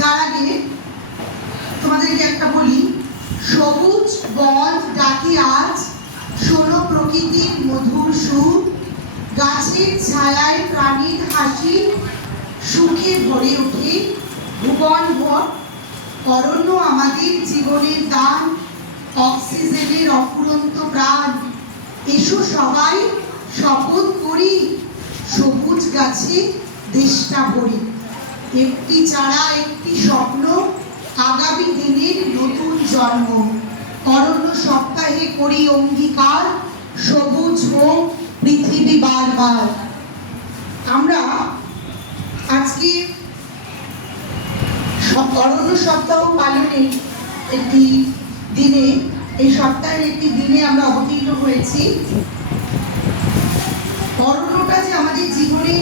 তার আগে তোমাদেরকে একটা বলি, সবুজ বন ডাকি আজ, শোনো প্রকৃতির মধুর সুর, গাছের ছায়ায় প্রাণীর হাসি, সুখে ভরে ওঠে ভুবন ভর। অরণ্য আমাদের জীবনের দান, অক্সিজেনের অফুরন্ত প্রাণ। এসো সবাই শপথ করি, সবুজ গাছে দেশটা ভরি। একটি চারা একটি স্বপ্ন, আগামী দিনের নতুন জন্ম। অরণ্য সপ্তাহে করি অঙ্গীকার, সবুজ হোক পৃথিবী বারবার। আমরা আজকে অরণ্য সপ্তাহ পালনের একটি দিনে, এই সপ্তাহের একটি দিনে আমরা অবতীর্ণ হয়েছি। অরণ্যটা যে আমাদের জীবনে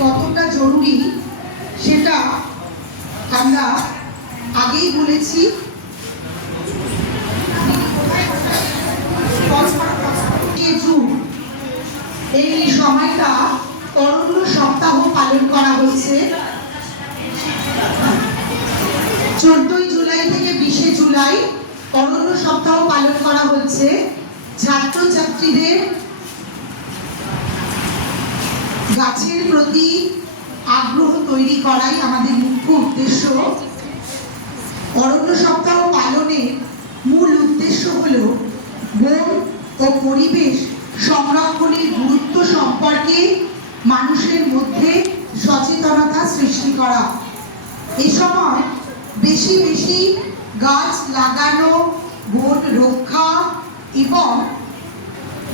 কতটা জরুরি সেটা আমরা আগেই বলেছি। এই সময়টা অরণ্য সপ্তাহ পালন করা হচ্ছে। 14 জুলাই থেকে 20 জুলাই অরণ্য সপ্তাহ পালন করা হচ্ছে। ছাত্রছাত্রীদের গাছের প্রতি আগ্রহ তৈরি করাই আমাদের মুখ্য উদ্দেশ্য। অরণ্য সপ্তাহ পালনের মূল উদ্দেশ্য হল বন ও পরিবেশ সংরক্ষণের গুরুত্ব সম্পর্কে মানুষের মধ্যে সচেতনতা সৃষ্টি করা। এই সময় বেশি বেশি গাছ লাগানো, বন রক্ষা এবং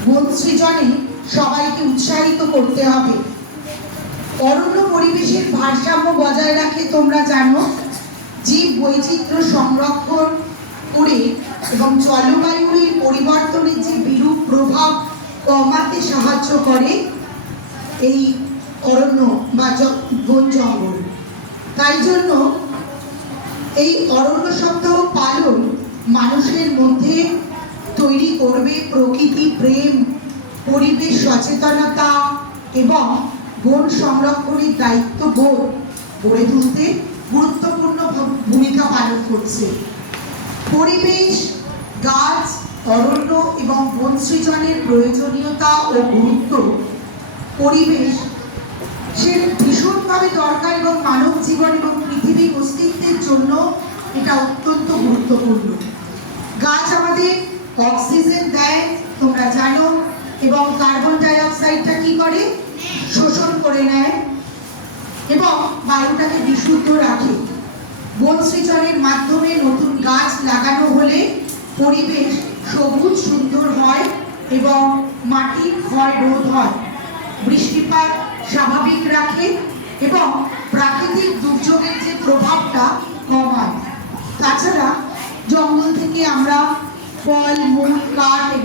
বন সৃজনে সবাইকে উৎসাহিত করতে হবে। অরণ্য পরিবেশের ভারসাম্য বজায় রাখে, তোমরা জানো, জীব বৈচিত্র্য সংরক্ষণ করে এবং জলবায়ুর পরিবর্তনের যে বিরূপ প্রভাব কমাতে সাহায্য করে এই অরণ্য বা বন জঙ্গল। তাই জন্য এই অরণ্য সপ্তাহ পালন মানুষের মধ্যে তৈরি করবে প্রকৃতি প্রেম, পরিবেশ সচেতনতা এবং বন সংরক্ষণের দায়িত্ববোধ গড়ে তুলতে গুরুত্বপূর্ণ ভূমিকা পালন করছে। পরিবেশ, গাছ, অরণ্য এবং বন সৃজনের প্রয়োজনীয়তা ও গুরুত্ব পরিবেশ সে ভীষণভাবে দরকার এবং মানব জীবন এবং পৃথিবীর অস্তিত্বের জন্য এটা অত্যন্ত গুরুত্বপূর্ণ। গাছ আমাদের অক্সিজেন দেয়, তোমরা জানো, এবং কার্বন ডাই অক্সাইডটা কি করে? শোষণ করে নেয় এবং বায়ুটাকে বিশুদ্ধ রাখে। বন সৃজনের মাধ্যমে নতুন গাছ লাগানো হলে পরিবেশ সবুজ সুন্দর হয় এবং মাটির ক্ষয় রোধ হয়, বৃষ্টিপাত স্বাভাবিক রাখে এবং প্রাকৃতিক দুর্যোগের যে প্রভাবটা কমায়। তাছাড়া জঙ্গল থেকে আমরা ফল, মূল, কাঠ